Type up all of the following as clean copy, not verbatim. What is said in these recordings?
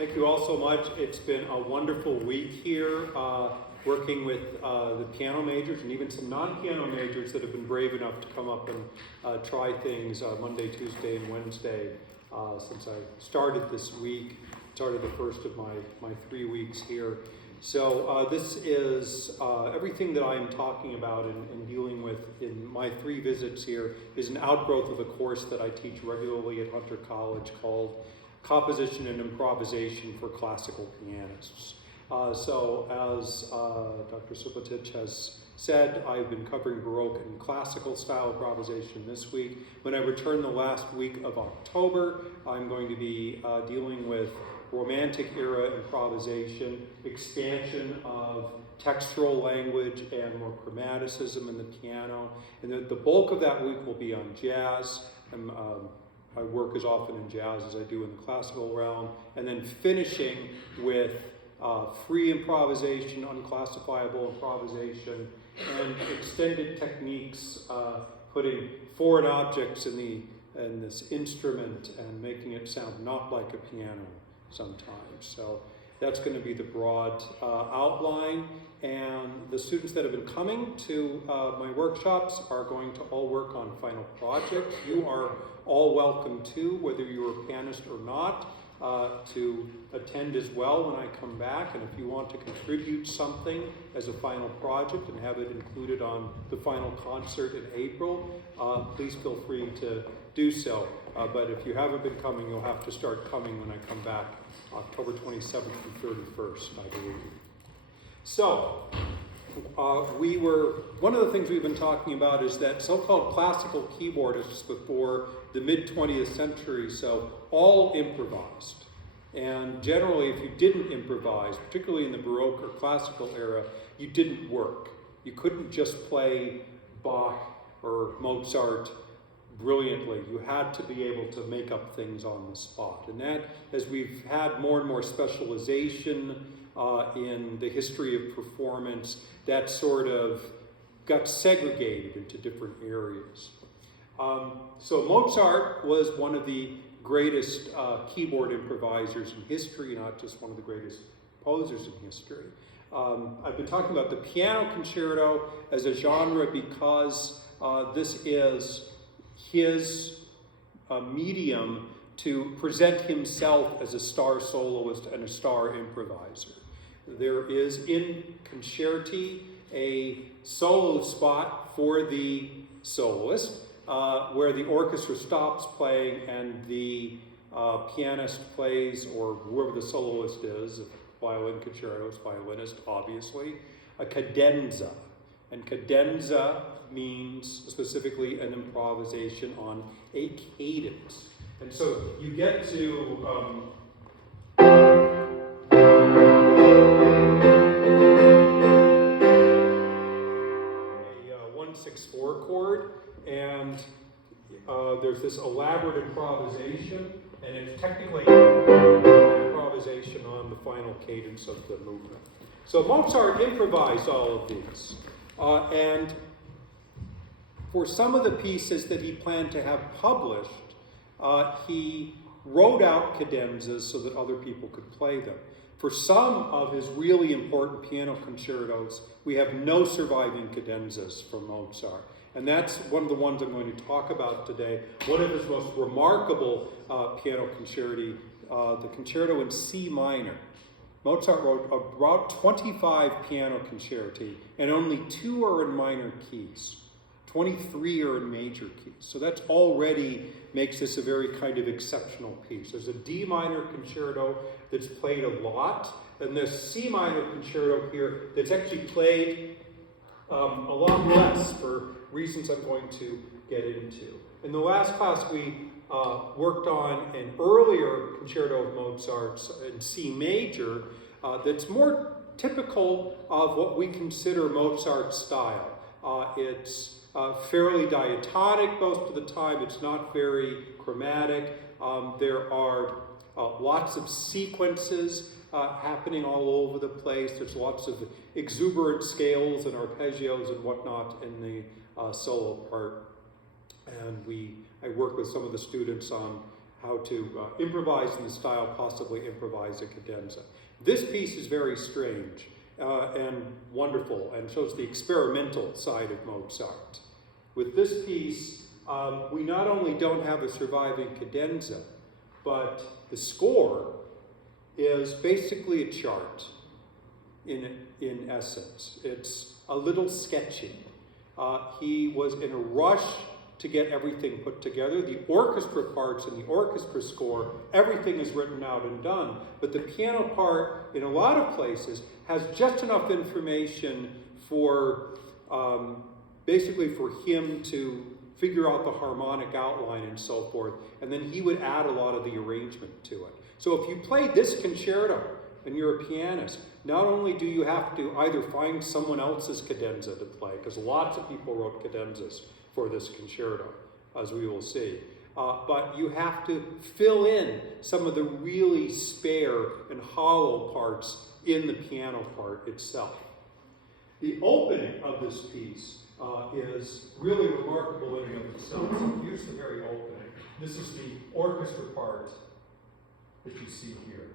Thank you all so much. It's been a wonderful week here working with the piano majors and even some non-piano majors that have been brave enough to come up and try things Monday, Tuesday, and Wednesday since I started this week, started the first of my 3 weeks here. So this is everything that I'm talking about and dealing with in my 3 visits here is an outgrowth of a course that I teach regularly at Hunter College called Composition and Improvisation for Classical Pianists. So as Dr. Subotic has said, I've been covering Baroque and classical style improvisation this week. When I return the last week of October, I'm going to be dealing with Romantic era improvisation, expansion of textural language, and more chromaticism in the piano. And the bulk of that week will be on jazz. I work as often in jazz as I do in the classical realm. And then finishing with free improvisation, unclassifiable improvisation, and extended techniques, putting foreign objects in this instrument and making it sound not like a piano sometimes. So that's going to be the broad outline, and the students that have been coming to my workshops are going to all work on final projects. You are all welcome too, whether you're a pianist or not, to attend as well when I come back. And if you want to contribute something as a final project and have it included on the final concert in April, please feel free to do so. But if you haven't been coming, you'll have to start coming when I come back October 27th through 31st, I believe. So, one of the things we've been talking about is that so-called classical keyboardists before the mid-20th century, so all improvised. And generally, if you didn't improvise, particularly in the Baroque or classical era, you didn't work. You couldn't just play Bach or Mozart brilliantly. You had to be able to make up things on the spot. And that, as we've had more and more specialization in the history of performance, that sort of got segregated into different areas. So Mozart was one of the greatest keyboard improvisers in history, not just one of the greatest composers in history. I've been talking about the piano concerto as a genre because this is his medium to present himself as a star soloist and a star improviser. There is in concerti a solo spot for the soloist where the orchestra stops playing and the pianist plays, or whoever the soloist is, violin concertos, violinist obviously, a cadenza. And cadenza means specifically an improvisation on a cadence. And so you get to a 1-6-4 chord, and there's this elaborate improvisation, and it's technically an improvisation on the final cadence of the movement. So Mozart improvised all of these. And for some of the pieces that he planned to have published, he wrote out cadenzas so that other people could play them. For some of his really important piano concertos, we have no surviving cadenzas from Mozart. And that's one of the ones I'm going to talk about today. One of his most remarkable piano concerti, the concerto in C minor. Mozart wrote about 25 piano concerti, and only 2 are in minor keys. 23 are in major keys. So that already makes this a very kind of exceptional piece. There's a D minor concerto that's played a lot, and this C minor concerto here that's actually played a lot less for reasons I'm going to get into. In the last class, we worked on an earlier concerto of Mozart's in C major that's more typical of what we consider Mozart's style. It's fairly diatonic most of the time. It's not very chromatic. There are lots of sequences happening all over the place. There's lots of exuberant scales and arpeggios and whatnot in the solo part. And I work with some of the students on improvise in the style, possibly improvise a cadenza. This piece is very strange and wonderful and shows the experimental side of Mozart. With this piece, we not only don't have a surviving cadenza, but the score is basically a chart in essence. It's a little sketchy. He was in a rush to get everything put together. The orchestra parts and the orchestra score, everything is written out and done. But the piano part, in a lot of places, has just enough information for, basically for him to figure out the harmonic outline and so forth. And then he would add a lot of the arrangement to it. So if you play this concerto and you're a pianist, not only do you have to either find someone else's cadenza to play, because lots of people wrote cadenzas for this concerto, as we will see. But you have to fill in some of the really spare and hollow parts in the piano part itself. The opening of this piece is really remarkable in and of itself. So here's the very opening. This is the orchestra part that you see here.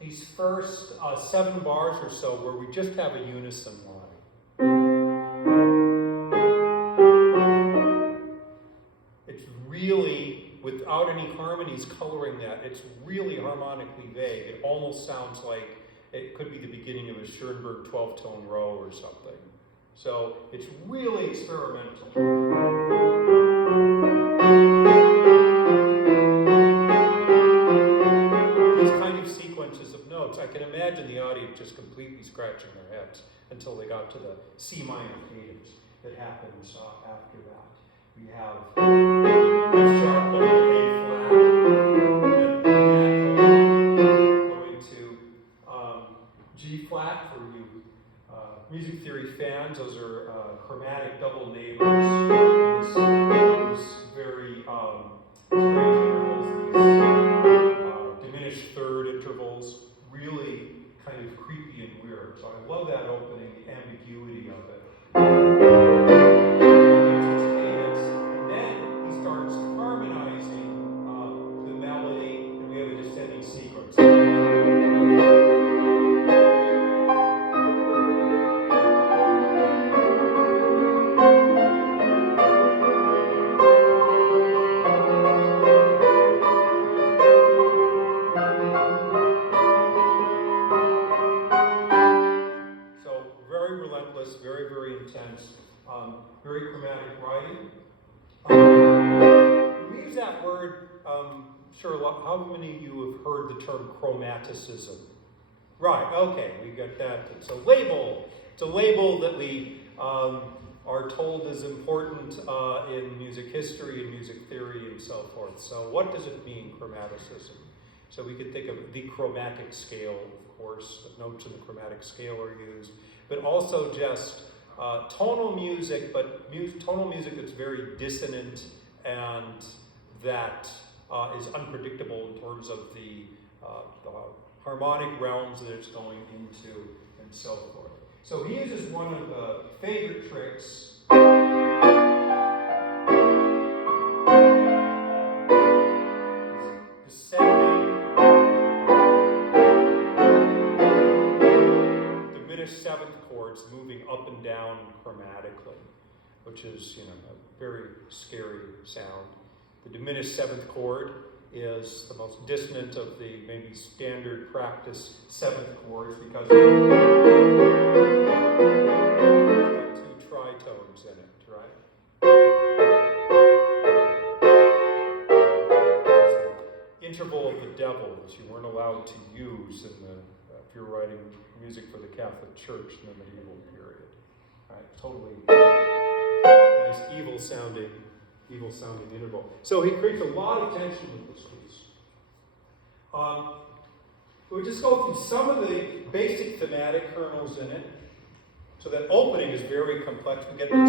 These first 7 bars or so where we just have a unison line. It's really, without any harmonies coloring that, it's really harmonically vague. It almost sounds like it could be the beginning of a Schoenberg 12-tone row or something. So it's really experimental. I can imagine the audience just completely scratching their heads until they got to the C minor cadence that happens after that. We have F sharp going to A flat, and then going to G flat for you music theory fans. Those are chromatic double neighbors. These very strange intervals, these diminished third intervals. Really kind of creepy and weird. So I love that opening, the ambiguity of it. And then he starts harmonizing the melody, and we have a descending sequence. Very, very intense, very chromatic writing. When we use that word, sure, how many of you have heard the term chromaticism? Right, okay, we got that. It's a label. It's a label that we are told is important in music history and music theory and so forth. So what does it mean, chromaticism? So we could think of the chromatic scale, of course. The notes in the chromatic scale are used. But also just tonal music, but tonal music that's very dissonant and that is unpredictable in terms of the harmonic realms that it's going into and so forth. So he uses one of the favorite tricks. Seventh chords moving up and down chromatically, which is, a very scary sound. The diminished seventh chord is the most dissonant of the maybe standard practice seventh chords because it's got 2 tritones in it, right? It's the interval of the devil that you weren't allowed to use in the if you're writing music for the Catholic Church in the medieval period. Right? Totally nice evil sounding interval. So he creates a lot of tension with this piece. We'll just go through some of the basic thematic kernels in it. So that opening is very complex. We get this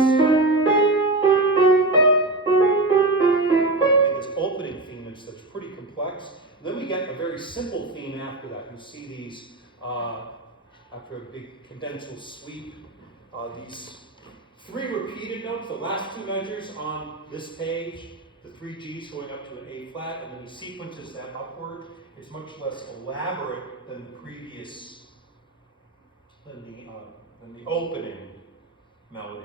opening theme that's pretty complex. And then we get a very simple theme after that. You see these, after a big cadential sweep, these 3 repeated notes, the last 2 measures on this page, the 3 Gs going up to an A flat, and then he sequences that upward. It's much less elaborate than the previous, than the opening melody.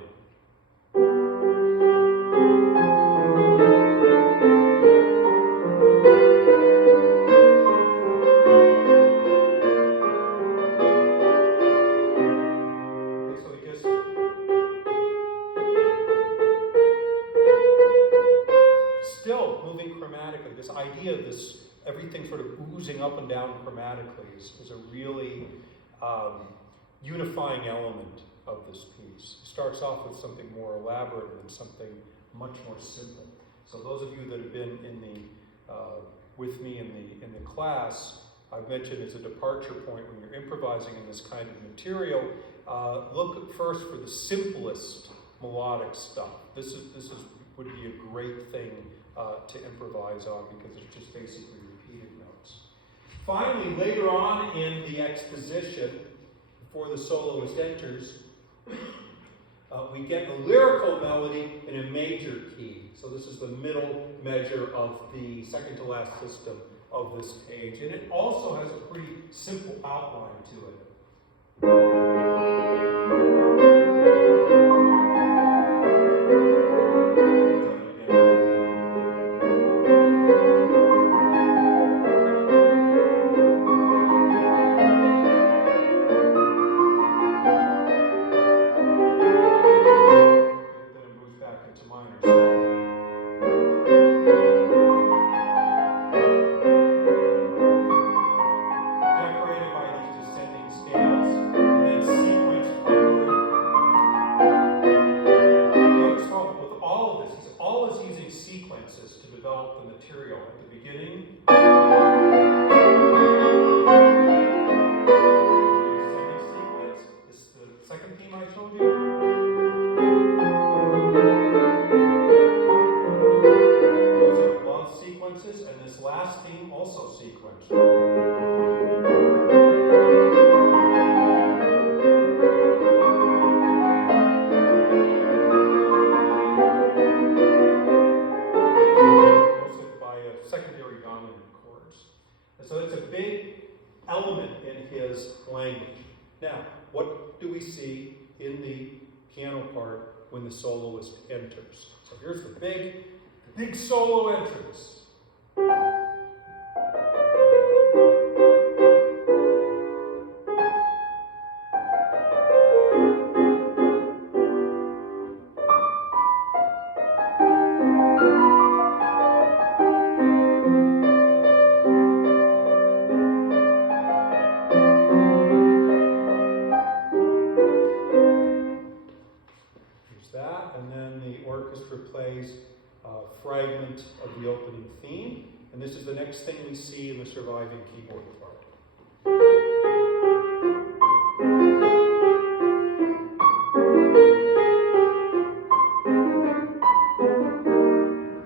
Still moving chromatically. This idea of this, everything sort of oozing up and down chromatically is a really unifying element of this piece. It starts off with something more elaborate and then something much more simple. So those of you that have been in the with me in the class, I've mentioned as a departure point when you're improvising in this kind of material, look first for the simplest melodic stuff. This would be a great thing to improvise on because it's just basically repeated notes. Finally, later on in the exposition, before the soloist enters, we get a lyrical melody in a major key. So this is the middle measure of the second to last system of this page. And it also has a pretty simple outline to it. And this last theme also sequenced. Mostly by secondary dominant chords. And so it's a big element in his language. Now, what do we see in the piano part when the soloist enters? So here's the big solo entrance. Plays a fragment of the opening theme, and this is the next thing we see in the surviving keyboard part.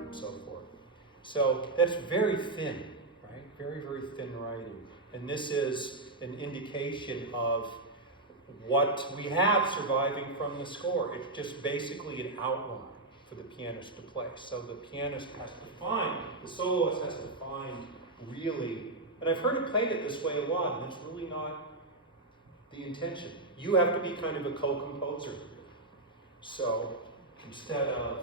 And so forth. So that's very thin, right? Very, very thin writing. And this is an indication of what we have surviving from the score. It's just basically an outline for the pianist to play. So the pianist has to find, the soloist has to find really, and I've heard it played it this way a lot, and it's really not the intention. You have to be kind of a co-composer. So instead of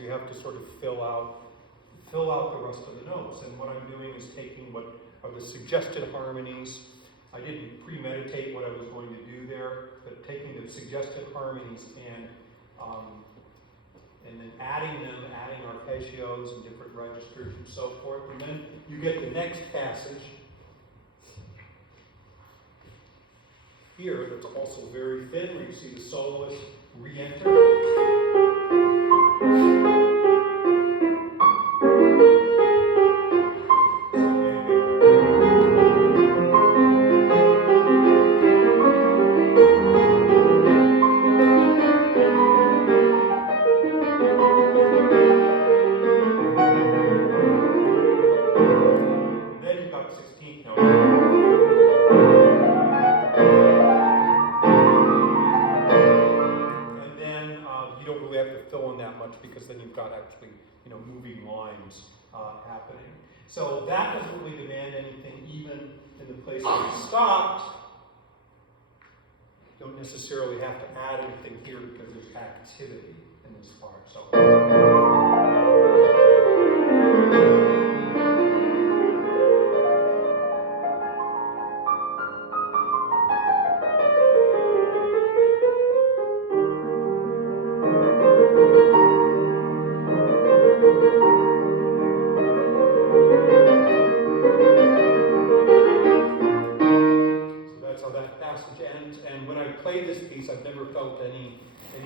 you have to sort of fill out the rest of the notes. And what I'm doing is taking what are the suggested harmonies. I didn't premeditate what I was going to do there, but taking the suggested harmonies and and then adding arpeggios and different registers and so forth. And then you get the next passage here that's also very thin, where you see the soloist re-enter. Because then you've got actually, moving lines happening. So that doesn't really demand anything, even in the place where you stopped. You don't necessarily have to add anything here because there's activity in this part. And when I played this piece, I've never felt any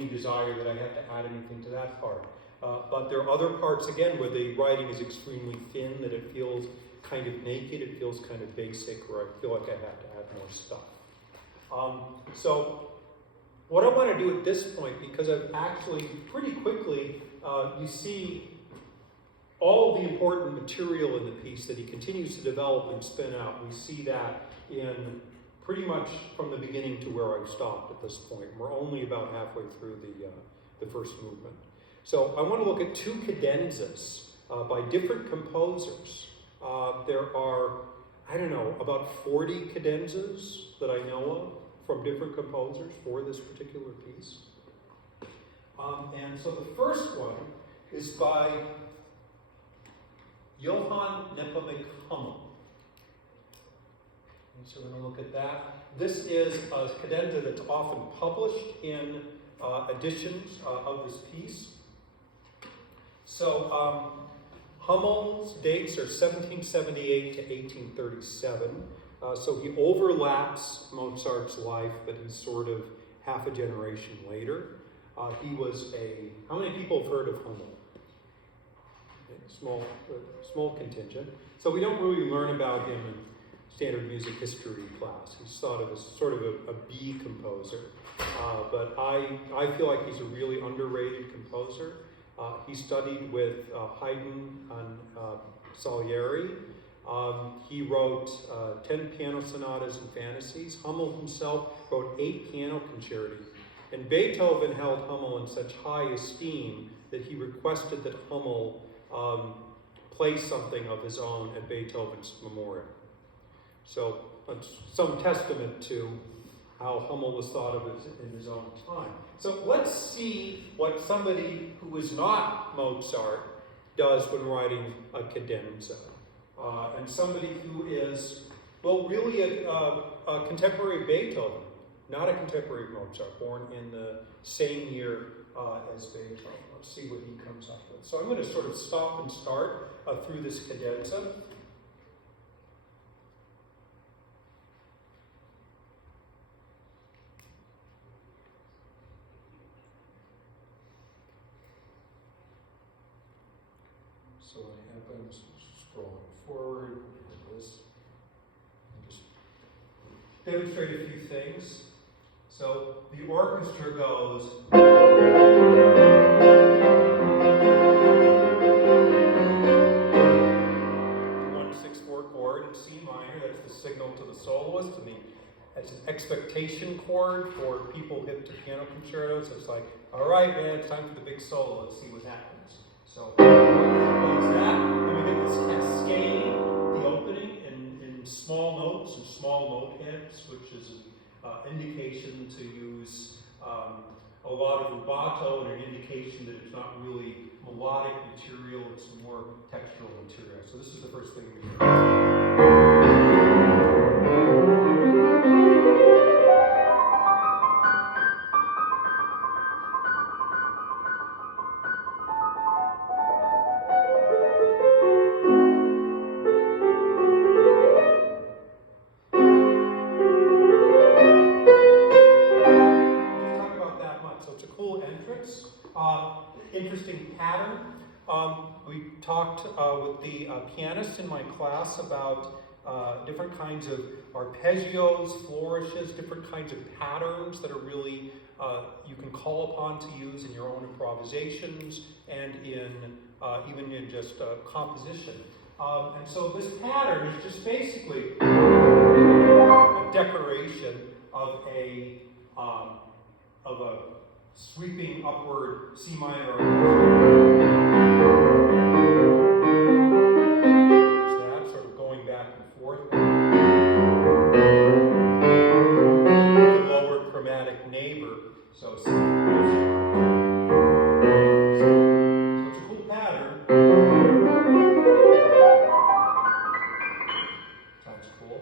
desire that I have to add anything to that part. But there are other parts, again, where the writing is extremely thin, that it feels kind of naked, it feels kind of basic, where I feel like I have to add more stuff. So what I want to do at this point, because I've actually pretty quickly, you see all of the important material in the piece that he continues to develop and spin out. We see that in pretty much from the beginning to where I've stopped at this point. We're only about halfway through the first movement. So I want to look at two cadenzas by different composers. There are, about 40 cadenzas that I know of from different composers for this particular piece. And so the first one is by Johann Nepomuk Hummel. So we're going to look at that. This is a cadenza that's often published in editions of this piece. So Hummel's dates are 1778 to 1837. So he overlaps Mozart's life, but he's sort of half a generation later. He was how many people have heard of Hummel? Small contingent. So we don't really learn about him in standard music history class. He's thought of as sort of a B composer. But I feel like he's a really underrated composer. He studied with Haydn and Salieri. He wrote 10 piano sonatas and fantasies. Hummel himself wrote 8 piano concerti. And Beethoven held Hummel in such high esteem that he requested that Hummel play something of his own at Beethoven's memorial. So that's some testament to how Hummel was thought of in his own time. So let's see what somebody who is not Mozart does when writing a cadenza. And somebody who is, really a contemporary Beethoven, not a contemporary Mozart, born in the same year as Beethoven. Let's see what he comes up with. So I'm going to sort of stop and start through this cadenza. So what happens, scrolling forward, and just demonstrate a few things. So the orchestra goes. 1-6-4 chord in C minor, that's the signal to the soloist, and that's an expectation chord for people hip to piano concertos. It's like, all right, man, it's time for the big solo. Let's see what happens. So plays that, and we get this cascade, the opening, in small notes and small note heads, which is an indication to use a lot of rubato and an indication that it's not really melodic material, it's more textural material. So this is the first thing we hear. talked with the pianists in my class about different kinds of arpeggios, flourishes, different kinds of patterns that are really you can call upon to use in your own improvisations and in even in just composition. And so this pattern is just basically a decoration of a sweeping upward C minor. There's that sort of going back and forth. The lower chromatic neighbor. So it's a cool pattern. Sounds cool.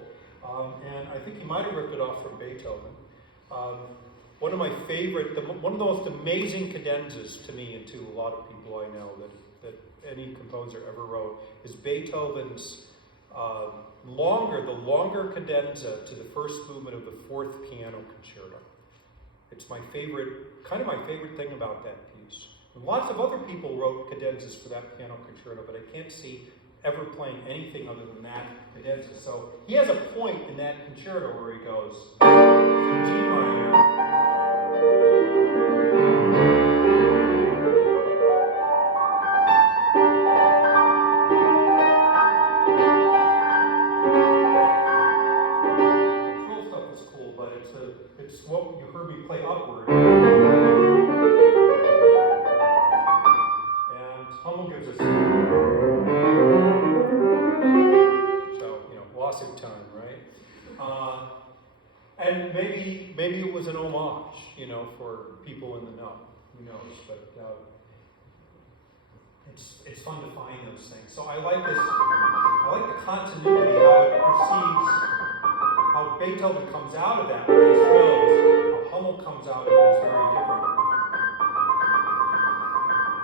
And I think he might have ripped it off from Beethoven. One of my favorite, one of the most amazing cadenzas to me and to a lot of people I know that any composer ever wrote is Beethoven's the longer cadenza to the first movement of the fourth piano concerto. It's my favorite, kind of my favorite thing about that piece. And lots of other people wrote cadenzas for that piano concerto, but I can't see ever playing anything other than that cadenza. So he has a point in that concerto where he goes G minor. It's what you heard me play upward. And Hummel gives us, so, loss of time, right? And maybe it was an homage, for people in the know. Who knows? But it's fun to find those things. So I like this. I like the continuity, how it proceeds. How Beethoven comes out of that with these fills, how Hummel comes out of it is very different.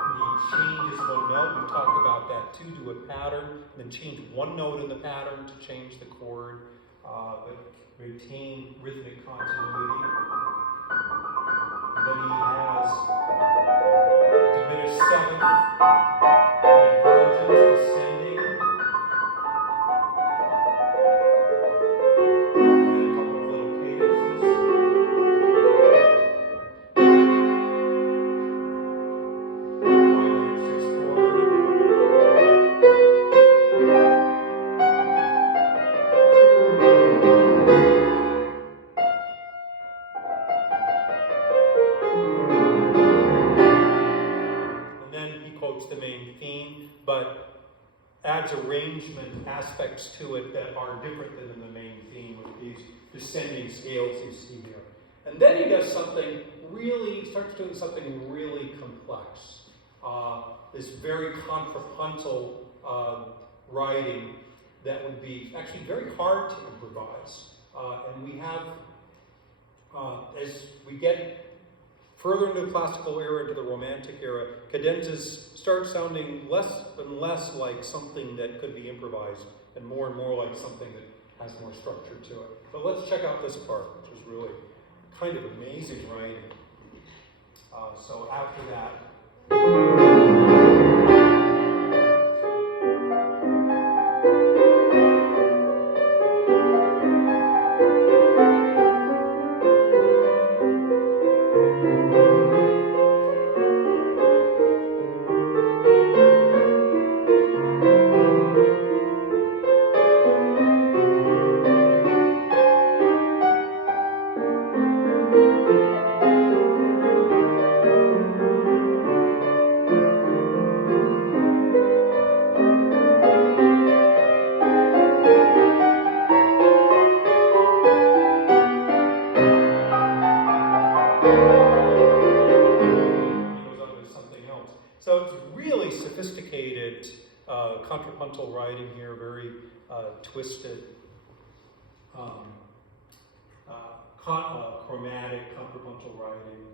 And he changes one note, we've talked about that too, do a pattern, and then change one note in the pattern to change the chord, but retain rhythmic continuity. And then he has diminished seventh, and inversions, descending. The main theme, but adds arrangement aspects to it that are different than in the main theme with these descending scales you see here. And then he does something starts doing something really complex. This very contrapuntal writing that would be actually very hard to improvise. And we have, as we get further into the classical era, into the Romantic era, cadenzas start sounding less and less like something that could be improvised and more like something that has more structure to it. But let's check out this part, which is really kind of amazing writing. So after that, contrapuntal writing here, very twisted, chromatic contrapuntal writing,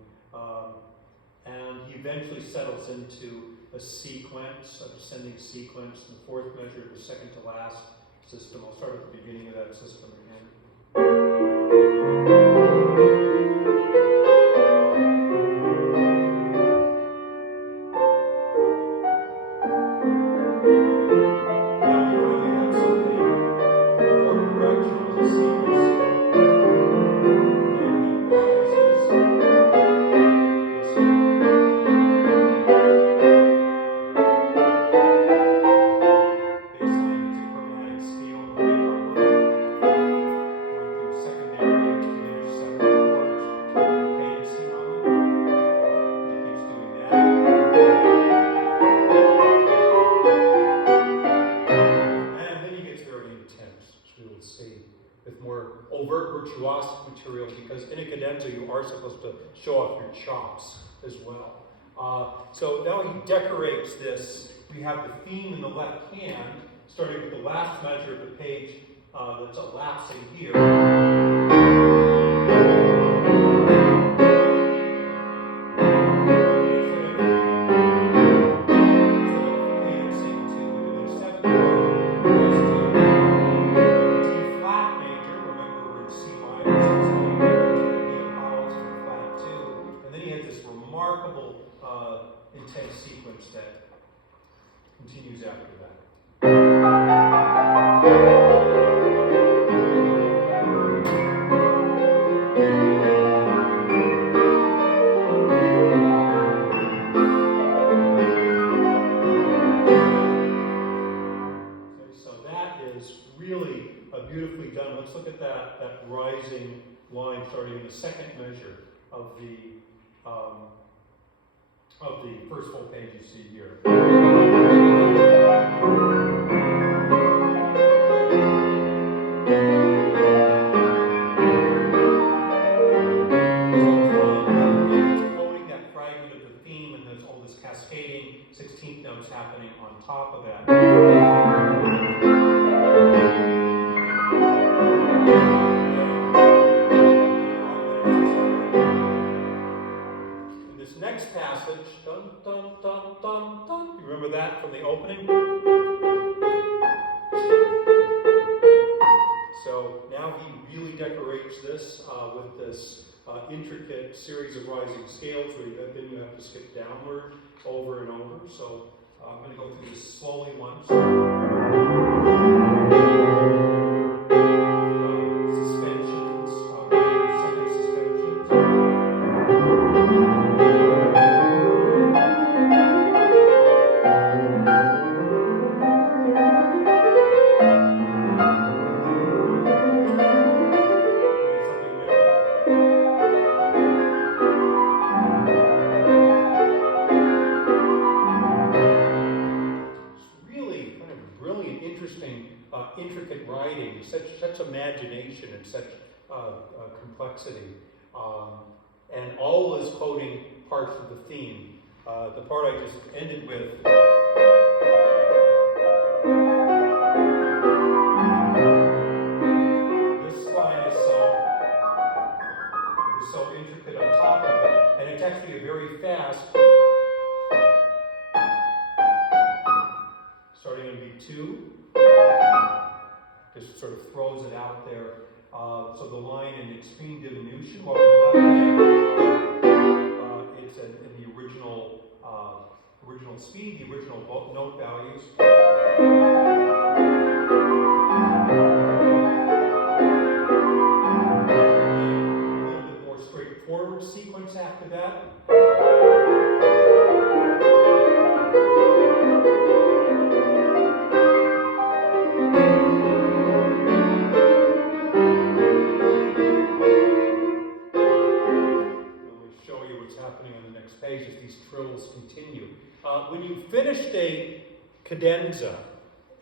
and he eventually settles into a sequence, a descending sequence, and the fourth measure, the second to last system. I'll start at the beginning of that system again. virtuosic material, because in a cadenza you are supposed to show off your chops as well. So now he decorates this. We have the theme in the left hand, starting with the last measure of the page that's elapsing here. Intense sequence that continues after that. Okay, so that is really beautifully done. Let's look at that rising line starting in the second measure of the first full page you see here. It's quoting that fragment of the theme, and there's all this cascading 16th notes happening on top of that. This next passage, dun, dun, dun, dun, dun. You remember that from the opening? So now he really decorates this with this intricate series of rising scales where then you have to skip downward over and over. So I'm going to go through this slowly once. Suspensions, second suspensions. Intricate writing, such imagination and such complexity, and all is quoting parts of the theme. The part I just ended with. This line is so intricate on top of it, and it's actually a very fast. Starting on beat 2. Just sort of throws it out there. So the line in extreme diminution, while on the left hand, it's in the original speed, the original note values. A little bit more straightforward sequence after that. As these trills continue. When you finished a cadenza,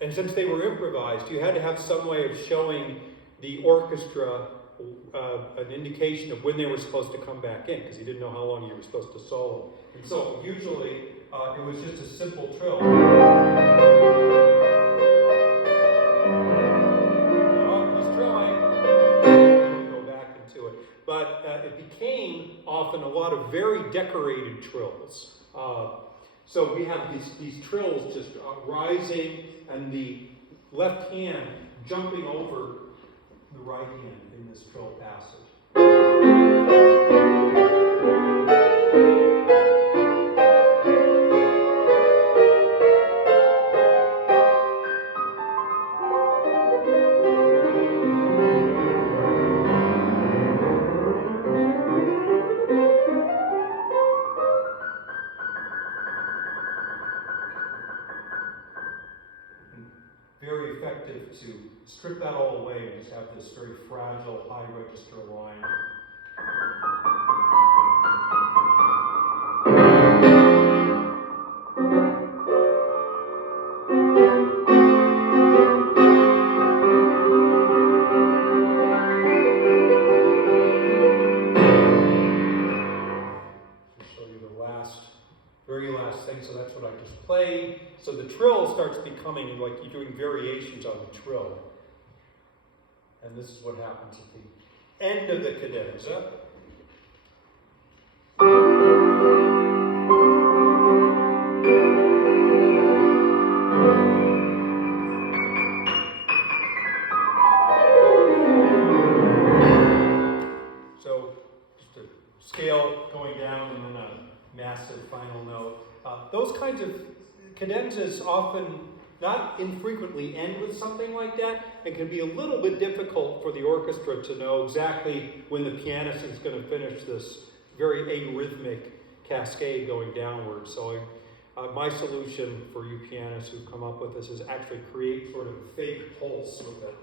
and since they were improvised, you had to have some way of showing the orchestra an indication of when they were supposed to come back in, because you didn't know how long you were supposed to solo. And so usually it was just a simple trill. He's trilling. And go back into it. But it became often a lot of very decorated trills. So we have these trills just rising, and the left hand jumping over the right hand in this trill passage. Very effective to strip that all away and just have this very fragile high register line. doing variations on the trill. And this is what happens at the end of the cadenza. So just a scale going down and then a massive final note. Those kinds of cadenzas often, not infrequently, end with something like that, and can be a little bit difficult for the orchestra to know exactly when the pianist is going to finish this very arrhythmic cascade going downward. So my solution for you pianists who've come up with this is actually create sort of a fake pulse with it.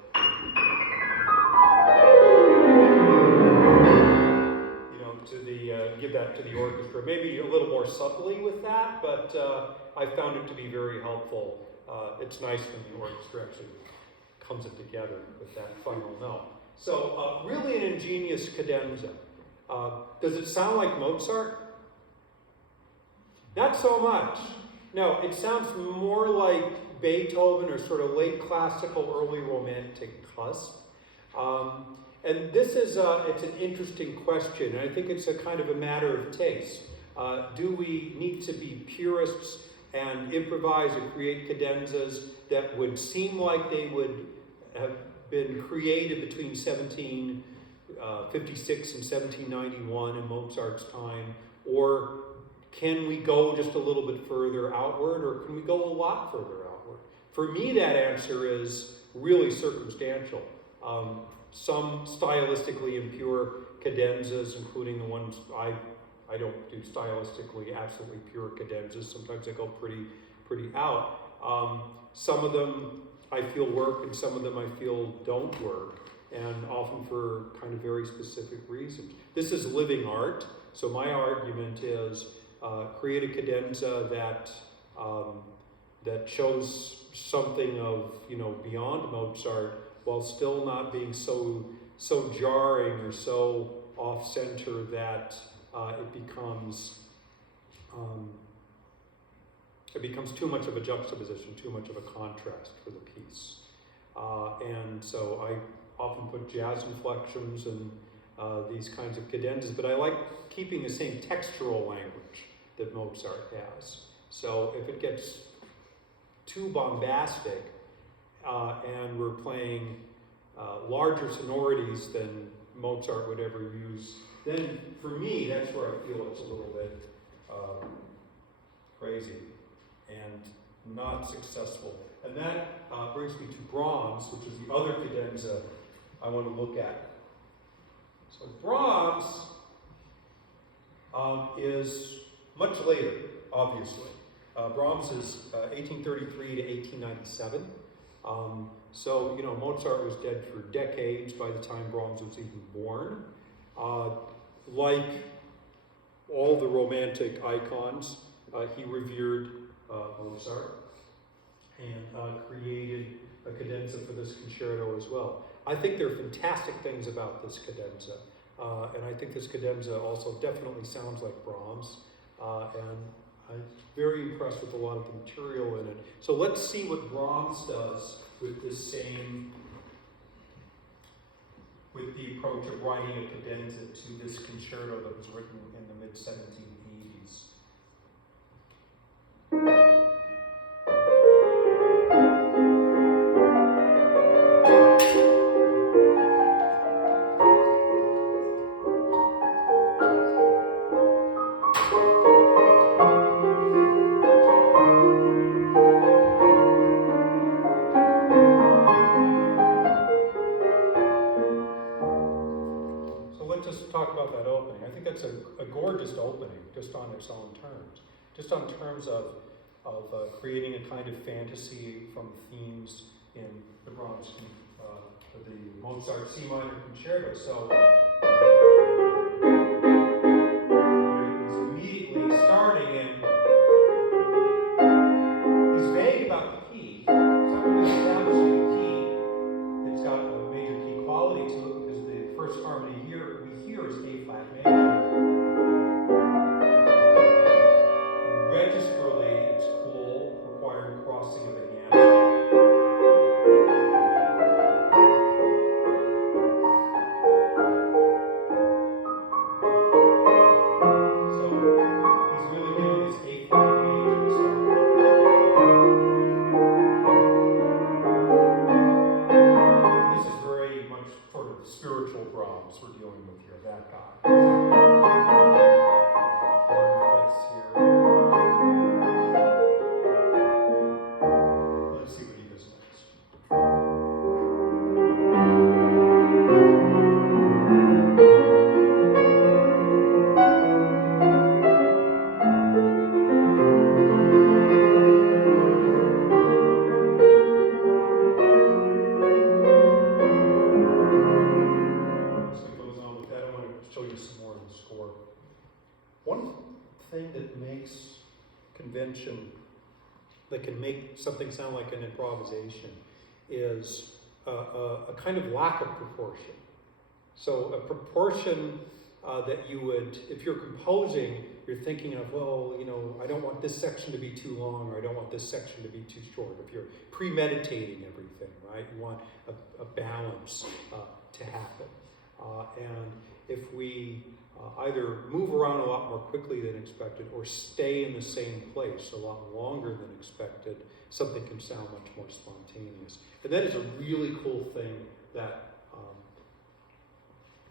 Give that to the orchestra. Maybe a little more subtly with that, but I found it to be very helpful. It's nice when the orchestra actually comes it together with that final note. So really an ingenious cadenza. Does it sound like Mozart? Not so much. No, it sounds more like Beethoven or sort of late classical, early romantic cusp. And this is, it's an interesting question, and I think it's a kind of a matter of taste. Do we need to be purists and improvise or create cadenzas that would seem like they would have been created between 1756 and 1791 in Mozart's time? Or can we go just a little bit further outward, or can we go a lot further outward? For me, that answer is really circumstantial. Some stylistically impure cadenzas, including the ones I don't do stylistically absolutely pure cadenzas. Sometimes I go pretty out. Some of them I feel work, and some of them I feel don't work, and often for kind of very specific reasons. This is living art, so my argument is create a cadenza that shows something of, beyond Mozart, while still not being so jarring or so off-center that it becomes too much of a juxtaposition, too much of a contrast for the piece. And so I often put jazz inflections and these kinds of cadenzas, but I like keeping the same textural language that Mozart has. So if it gets too bombastic, and we're playing larger sonorities than Mozart would ever use, then for me, that's where I feel it's a little bit crazy and not successful. And that brings me to Brahms, which is the other cadenza I want to look at. So Brahms is much later, obviously. Brahms is 1833 to 1897. So, Mozart was dead for decades by the time Brahms was even born. Like all the romantic icons, he revered Mozart and created a cadenza for this concerto as well. I think there are fantastic things about this cadenza, and I think this cadenza also definitely sounds like Brahms, and I'm very impressed with a lot of the material in it. So let's see what Brahms does with the approach of writing a cadenza to this concerto that was written in the mid-1780s. It's a gorgeous opening, just on its own terms. Just on terms of creating a kind of fantasy from themes in the Brahms, the Mozart C minor concerto. So he's immediately starting, and he's vague about the key. He's not really establishing the key. It's got a major key quality to it, because the first harmony we hear is A flat major. Registrally, it's cool, requiring crossing of the hands. that can make something sound like an improvisation is a kind of lack of proportion. So a proportion that you would, if you're composing, you're thinking of, well, you know, I don't want this section to be too long, or I don't want this section to be too short. If you're premeditating everything, right, you want a balance to happen. And if we either move around a lot more quickly than expected or stay in the same place a lot longer than expected, something can sound much more spontaneous. And that is a really cool thing that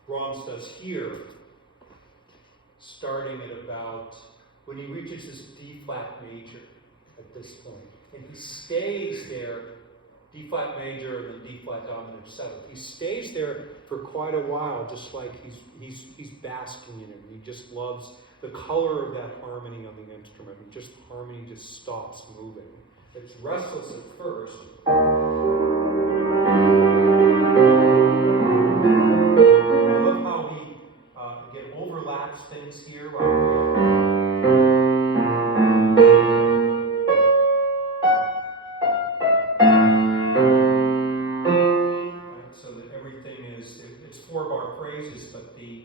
Brahms does here, starting at about, when he reaches this D flat major at this point. And he stays there, D flat major and then D flat dominant seventh. He stays there for quite a while, just like he's basking in it. He just loves the color of that harmony on the instrument. And just harmony just stops moving. It's restless at first. I love how he again overlaps things here. It's 4-bar phrases, but the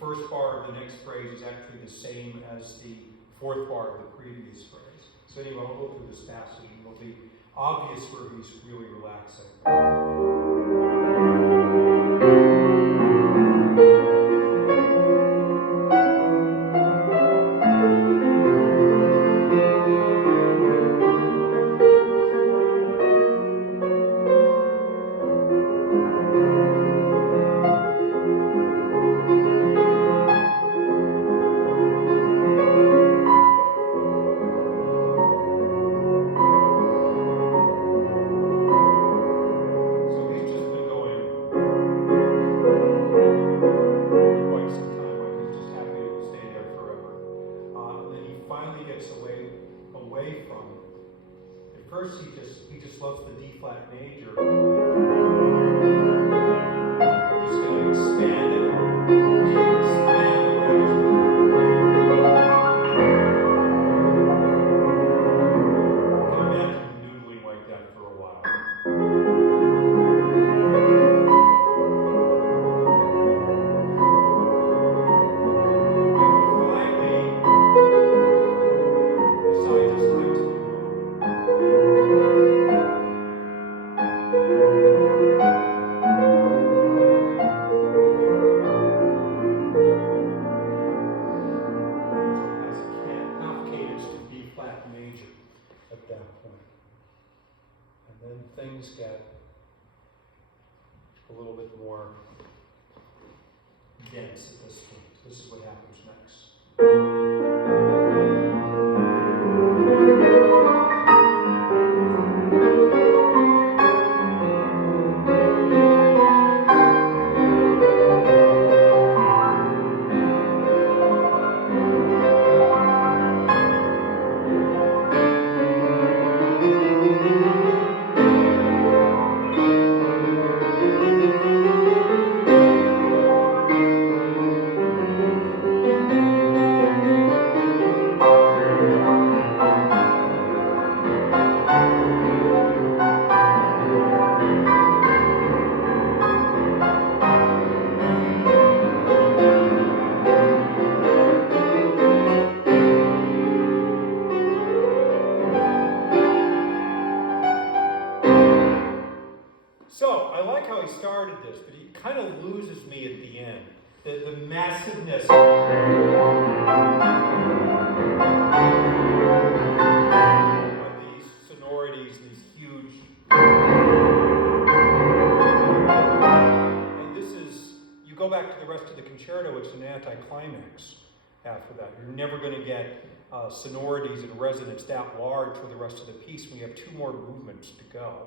first bar of the next phrase is actually the same as the 4th bar of the previous phrase. So anyway, I'll go through this passage and it'll be obvious where he's really relaxing. He just loves the D flat major. He's going to expand it. Expand the register. You can imagine noodling like that for a while. Things get a little bit more dense at this point. This is what happens next. So, I like how he started this, but he kind of loses me at the end. The massiveness of these sonorities, these huge... And this is, you go back to the rest of the concerto, it's an anticlimax after that. You're never going to get sonorities and resonance that large for the rest of the piece when you have 2 more movements to go.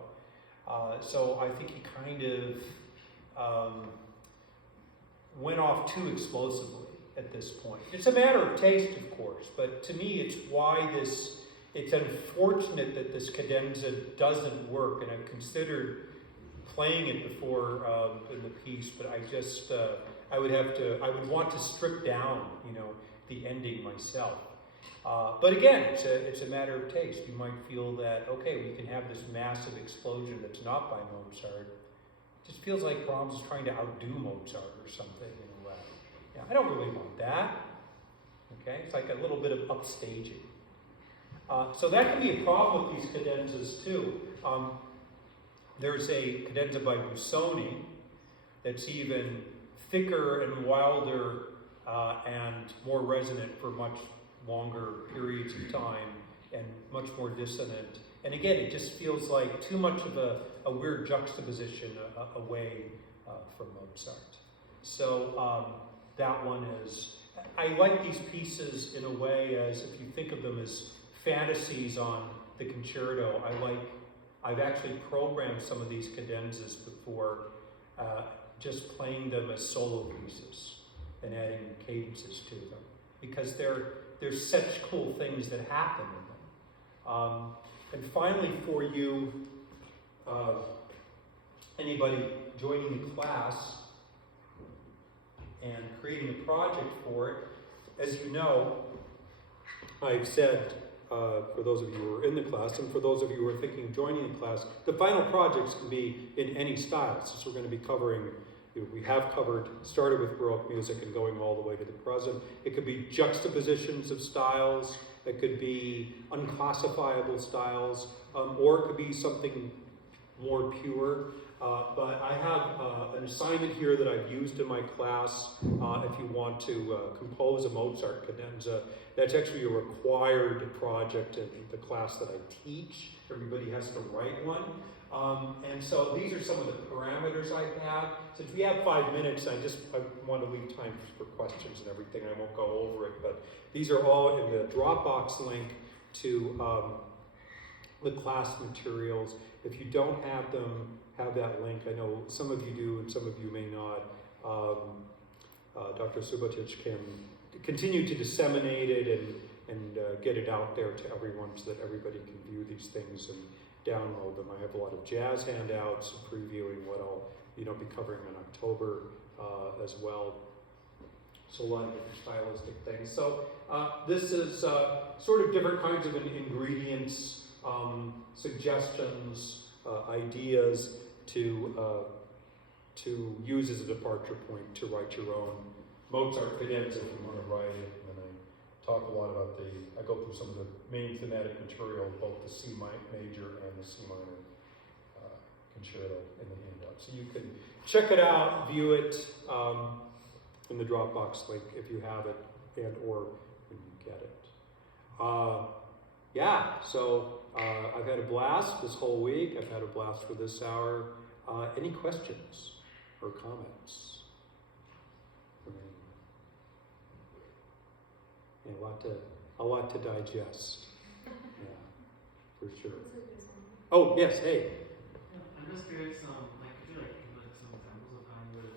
So I think he kind of went off too explosively at this point. It's a matter of taste, of course, but to me it's why it's unfortunate that this cadenza doesn't work, and I've considered playing it before in the piece, but I just, I would want to strip down, the ending myself. But again, it's a matter of taste. You might feel that, okay, we can have this massive explosion that's not by Mozart. It just feels like Brahms is trying to outdo Mozart or something in a way. Yeah, I don't really want that. Okay, it's like a little bit of upstaging. So that can be a problem with these cadenzas too. There's a cadenza by Busoni that's even thicker and wilder and more resonant for much longer periods of time and much more dissonant. And again, it just feels like too much of a weird juxtaposition away from Mozart. So that one is, I like these pieces in a way as if you think of them as fantasies on the concerto. I've actually programmed some of these cadenzas before, just playing them as solo pieces and adding cadences to them, because there's such cool things that happen in them. And finally, for you, anybody joining the class and creating a project for it, as you know, I've said, for those of you who are in the class, and for those of you who are thinking of joining the class, the final projects can be in any style. Since we're going to be covering, we have covered, started with Baroque music and going all the way to the present. It could be juxtapositions of styles, it could be unclassifiable styles, or it could be something more pure. But I have an assignment here that I've used in my class. If you want to compose a Mozart cadenza, that's actually a required project in the class that I teach. Everybody has to write one. And so these are some of the parameters I have. Since we have 5 minutes, I want to leave time for questions and everything. I won't go over it, but these are all in the Dropbox link to the class materials. If you don't have them, have that link. I know some of you do and some of you may not. Dr. Subotic can continue to disseminate it and get it out there to everyone so that everybody can view these things and download them. I have a lot of jazz handouts previewing what I'll be covering in October as well. So a lot of different stylistic things. So this is sort of different kinds of ingredients, suggestions, ideas to use as a departure point to write your own Mozart cadenza if you want to write it. And then I talk a lot about I go through some of the main thematic material, both the C major and the C minor concerto in the handout. So you can check it out, view it in the Dropbox link if you have it and or when you get it. Yeah, so I've had a blast this whole week. I've had a blast for this hour. Any questions or comments? Yeah, a lot to digest. Yeah, for sure. Oh, yes, hey. Yeah, I'm just curious, could you give some examples of how you would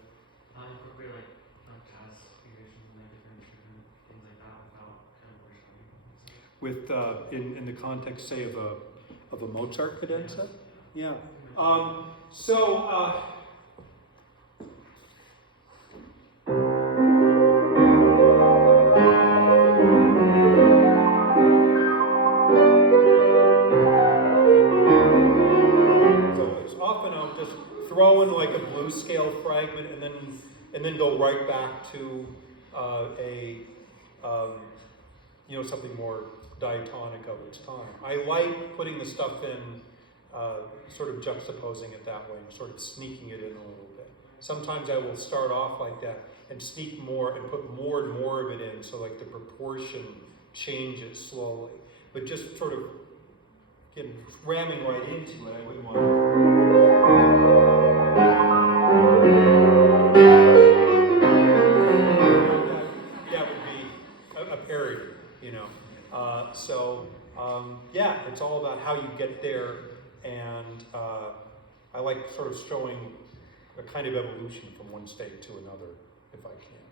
incorporate jazz figurations and different things like that without kind of overshadowing? With in the context, say, of a Mozart cadenza? Yeah. Throw in like a blues scale fragment and then go right back to something more diatonic of its time. I like putting the stuff in, sort of juxtaposing it that way and sort of sneaking it in a little bit. Sometimes I will start off like that and sneak more and put more and more of it in, so like the proportion changes slowly. But just sort of ramming right into it, I wouldn't want to. That would be a parody, yeah, it's all about how you get there, and I like sort of showing a kind of evolution from one state to another, if I can.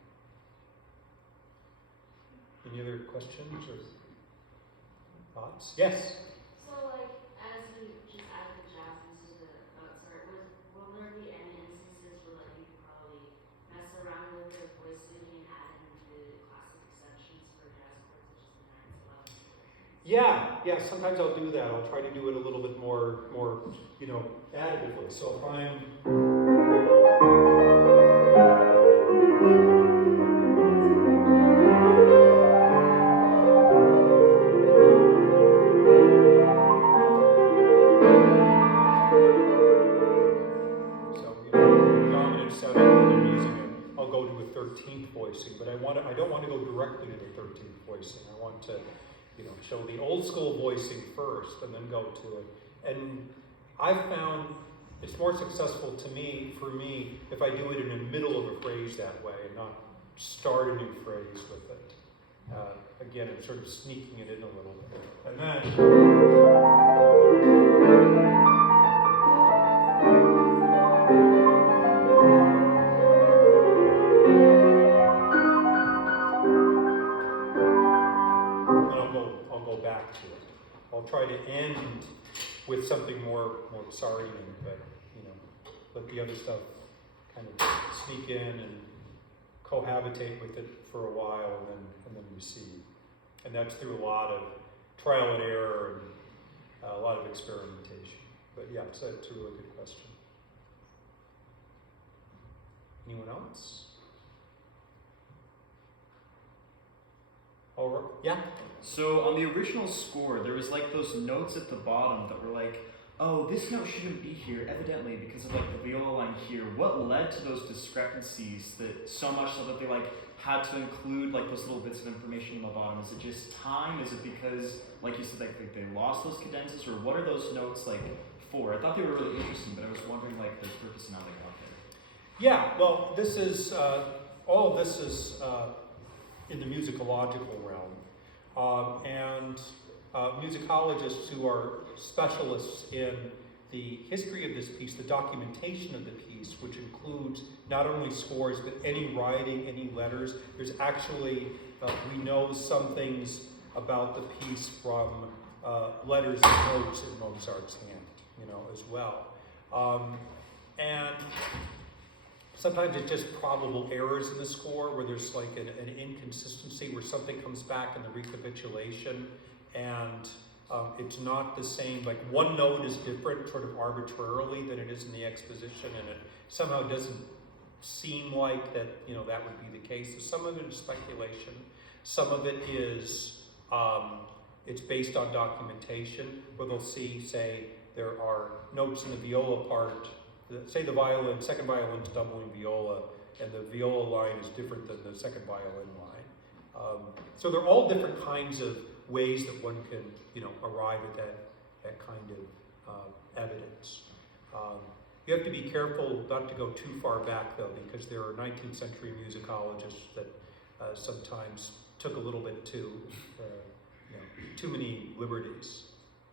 Any other questions or thoughts? Yes? So, as you just added the jazz into the Mozart, will there be any instances where you probably mess around with the voice and add in the classic extensions for jazz chords, such as the Yeah, sometimes I'll do that. I'll try to do it a little bit more, additively. So if I'm, dominant seventh and I'm using it, I'll go to a 13th voicing, but I don't want to go directly to the 13th voicing. I want to, show the old school voicing first and then go to it. And I've found it's more successful for me, if I do it in the middle of a phrase that way and not start a new phrase with it. Again, I'm sort of sneaking it in a little bit. And then, I'll go back to it. I'll try to end with something more Mozartian, but let the other stuff kind of sneak in and cohabitate with it for a while, and then we see. And that's through a lot of trial and error and a lot of experimentation. But yeah, so that's a really good question. Anyone else? All right. Yeah. So on the original score, there was like those notes at the bottom that were like, oh, this note shouldn't be here, evidently, because of like the viola line here. What led to those discrepancies that so much so that they like had to include like those little bits of information on the bottom? Is it just time? Is it because, like you said, like they lost those cadences, or what are those notes like for? I thought they were really interesting, but I was wondering like the purpose and how they got there. Yeah, well, this is, all of this is in the musicological realm. And musicologists who are specialists in the history of this piece, the documentation of the piece, which includes not only scores, but any writing, any letters. There's actually, we know some things about the piece from letters and notes in Mozart's hand, as well. And sometimes it's just probable errors in the score where there's like an inconsistency where something comes back in the recapitulation and it's not the same, like one note is different sort of arbitrarily than it is in the exposition, and it somehow doesn't seem like that, that would be the case. So some of it is speculation, some of it is, it's based on documentation where they'll say there are notes in the viola part, say the violin, second violin's doubling viola, and the viola line is different than the second violin line. So they're all different kinds of ways that one can, arrive at that kind of evidence. You have to be careful not to go too far back, though, because there are 19th century musicologists that sometimes took a little bit too many liberties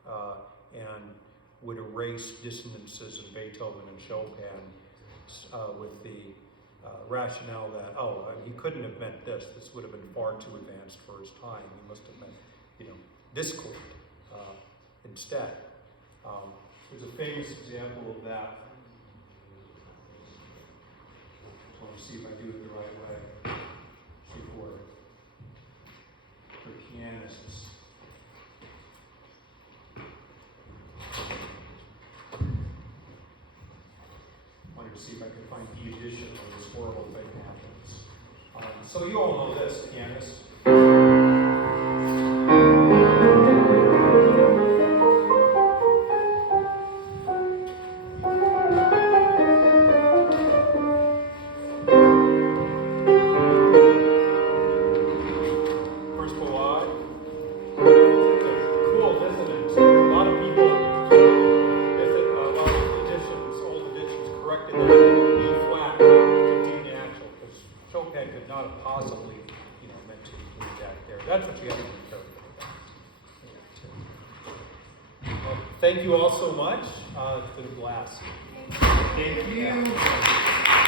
and would erase dissonances in Beethoven and Chopin with the rationale that, he couldn't have meant this. This would have been far too advanced for his time. He must have meant, this chord instead. There's a famous example of that. I want to see if I do it the right way. For pianists. Wanted to see if I could find the edition where this horrible thing happens. So you all know this, pianists. Thank you all so much. It's been a blast. Thank you.